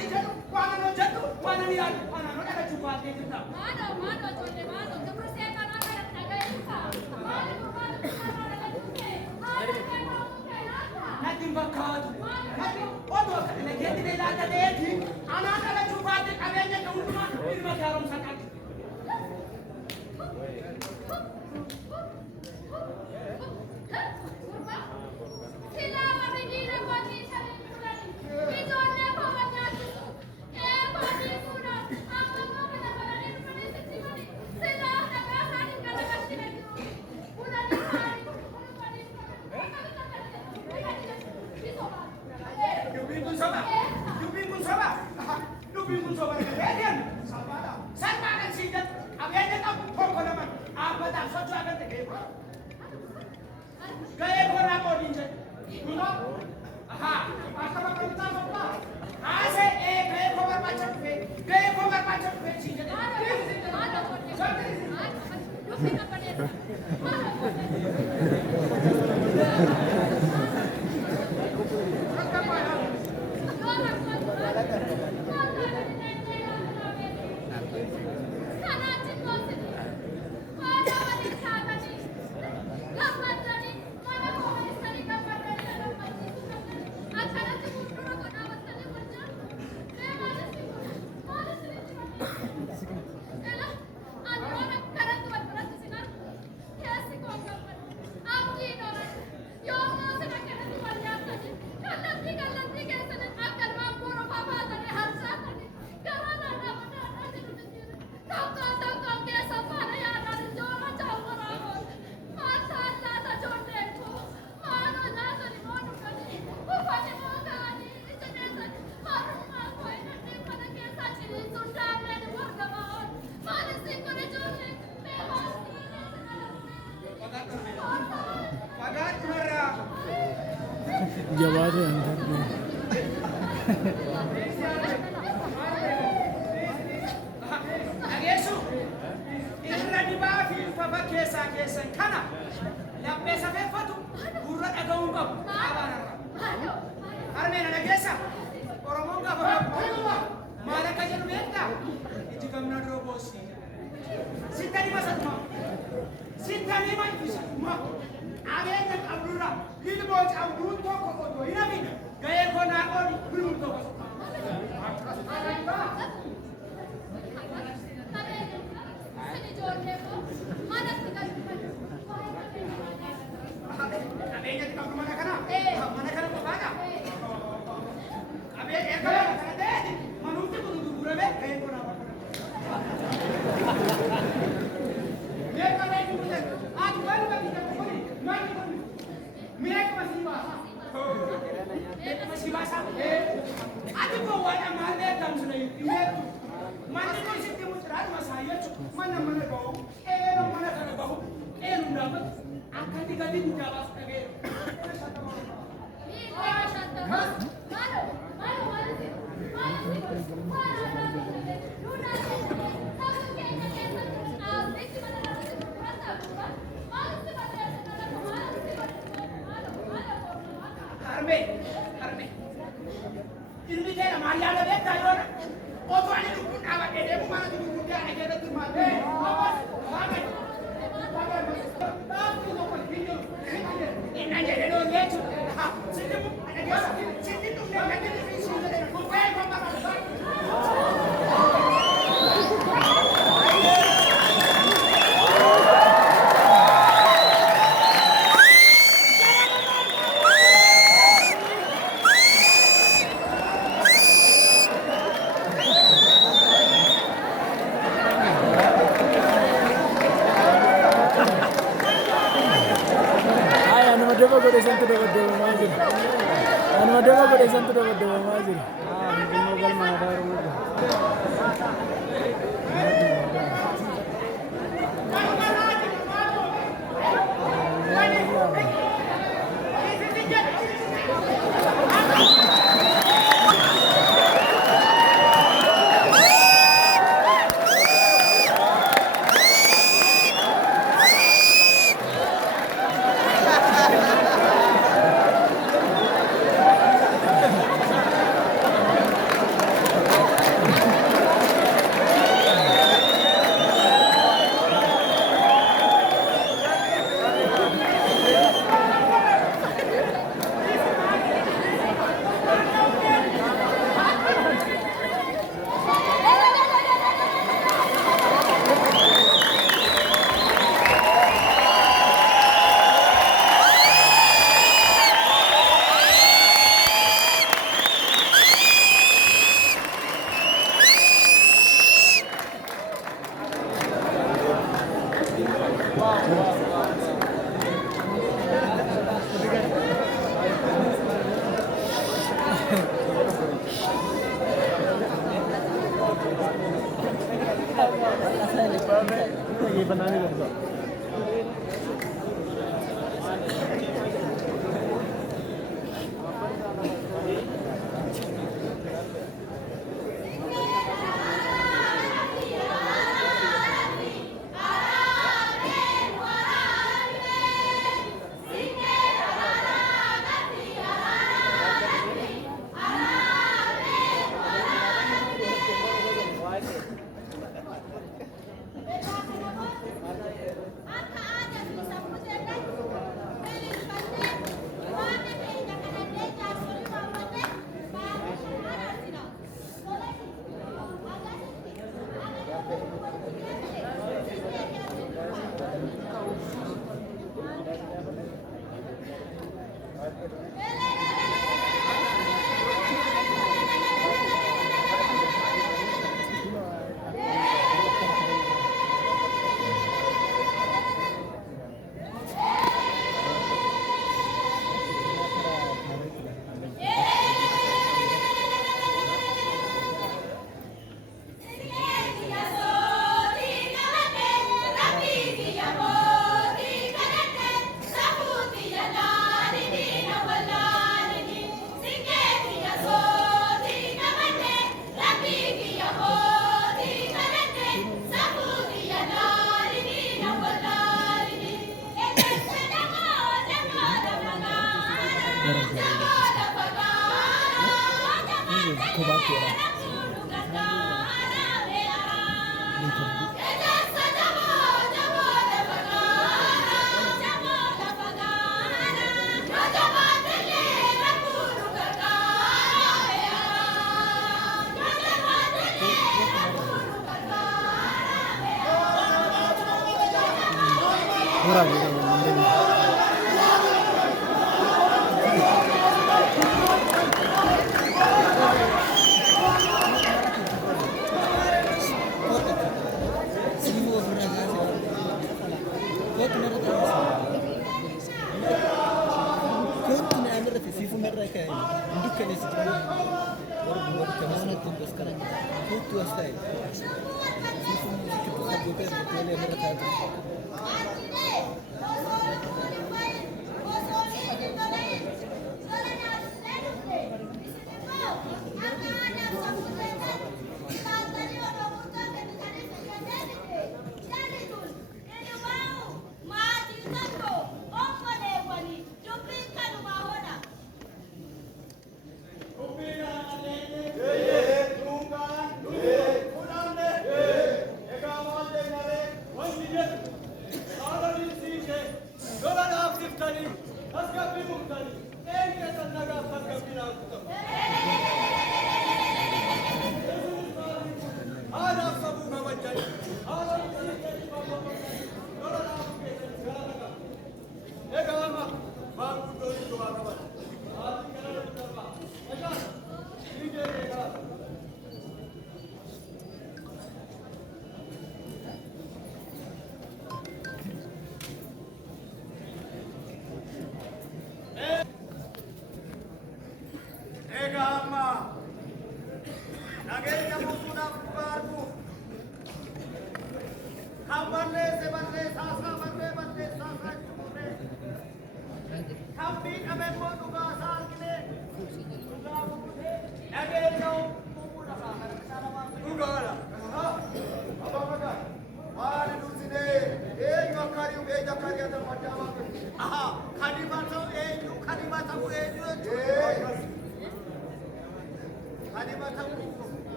ni jedhu waan ani hojjedhu waan ani yaadu anaan dhagachuu baatee jirta. Maaloo ijoollee maaloo dubrusee kanaa kana dhagayeessa maaliif natti hin fakkaatu. Otoo nageetti beelaata ta'eeti anaan dhagachuu baatee qabeenya kan hundumaa ilma gaaromsa qabu. जवाब है अंदर में Nageessu irra dibaa fi fafa keessaa kana laphee safeeffatu gurra dhaga'uun qabu dhaabaanarra. Harmeen nageessa Oromoon gaafa maal akka jedhu beektaa? Iji gamna rooboosi. Sittani masatuma. Sittani mayyisatuma. Abeenya qabdurra ilmoo cabduun tokko otoo hin hafin gahee konaa qoodi bilmuun tokko. Qabeenya qabdu mana kana qofaadha. Qabeenya kana ta'eeti manuutti kun gurguramee gahee konaa qofa. Mee qabeenyi kun ati waan bakki tokko kuni maal kuni mee masibasa ati ko wada malle damsule imetu manni ko sitti mutrat masayetu mana go ero mana kana bahu ero ndaba akati gadi ndaba stage Harme. Ilmi keenya maal yaada beektaa yoo otoo ani lubbuun dhaabadhee deemu mana lubbuun daa ajaa'ibatti maatee innan jedhee doon jechuudha. Sitti dhufnee kan inni fi siin jedhee gubbee gomba qabaa. Madema ko desantu do madema majir. Anu madema ko desantu do madema majir. Madema gal mana daru muda.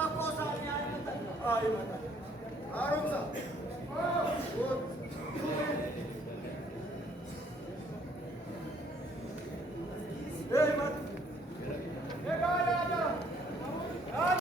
rakkoo isaanii haa himatan.